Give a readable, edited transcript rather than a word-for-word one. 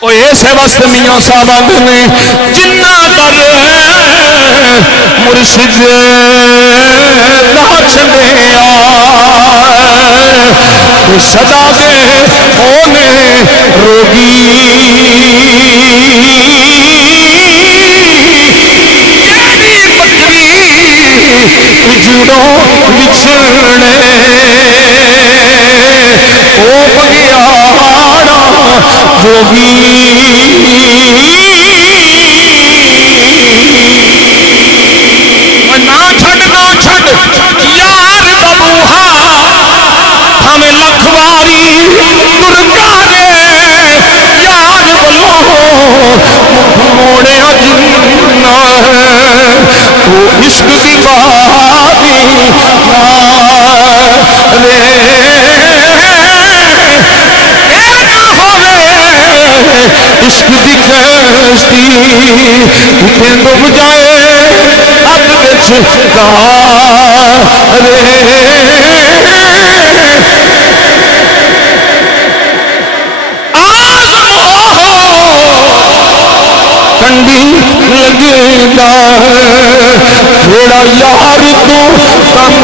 وہ ایسے واسطے میاں صاحب آتے نے جنہ در مرشد نہ چلیا سدا دے ہونے روگی جڑوں بچھڑے او بگیاڑا جوگی نہ چھڑ یار ببوہا ہمیں لکھواری درگا دے یار بلو موڑے جنہ تو عشق کی باری عشق دی کشتی کتنے ڈوب جائے اب بچ کنڈی لگے گا تھوڑا یار تو کم